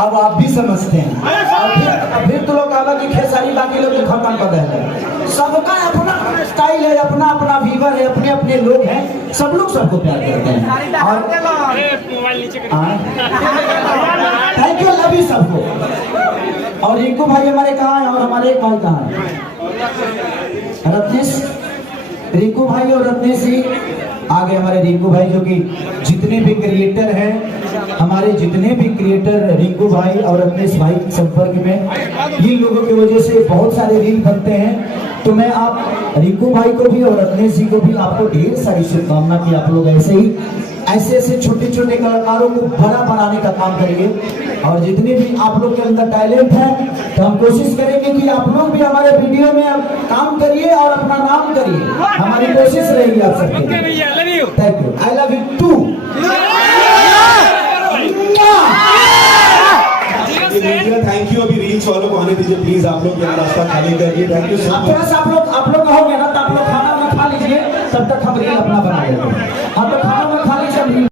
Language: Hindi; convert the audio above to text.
अब आप भी समझते हैं। और फिर तो लोग कहा कि खेसारी बाकी लोग तो खत्म कर रहे। सबका अपना स्टाइल है, अपना अपना व्यूअर है, अपने अपने लोग हैं, सब लोग सबको प्यार करते हैं। और थैंक यू, लव यू सबको। और रिंकू भाई हमारे कहाँ हैं, और हमारे एक भाई कहाँ हैं, रत्नेश। रिंकू भाई और रत्नेश जी आगे हमारे रिंकू भाई, जो कि जितने भी क्रिएटर हैं हमारे, जितने भी क्रिएटर रिंकू भाई और रत्नेश भाई संपर्क में, इन लोगों की वजह से बहुत सारे रील बनते हैं। तो मैं आप रिंकू भाई को भी और रत्नेश जी को भी आपको ढेर सारी शुभकामना कि आप लोग ऐसे ही ऐसे छोटे छोटे कलाकारों को बड़ा बनाने का काम करेंगे। और जितने भी आप लोग के अंदर टैलेंट है तो हम कोशिश करेंगे कि आप लोग भी हमारे वीडियो में काम करिए और अपना नाम करिए, हमारी कोशिश रहेगी आप सबकी। Thank you, I love you too. Thank you. अभी रील्स वालों को आने दीजिए प्लीज, आप लोग यहाँ रास्ता खाली करिए। Thank you so much. आप लोग कहोगे ना तो आप लोग खाना खा लीजिए, तब तक हम रील अपना बना लेंगे। आप लोग खाना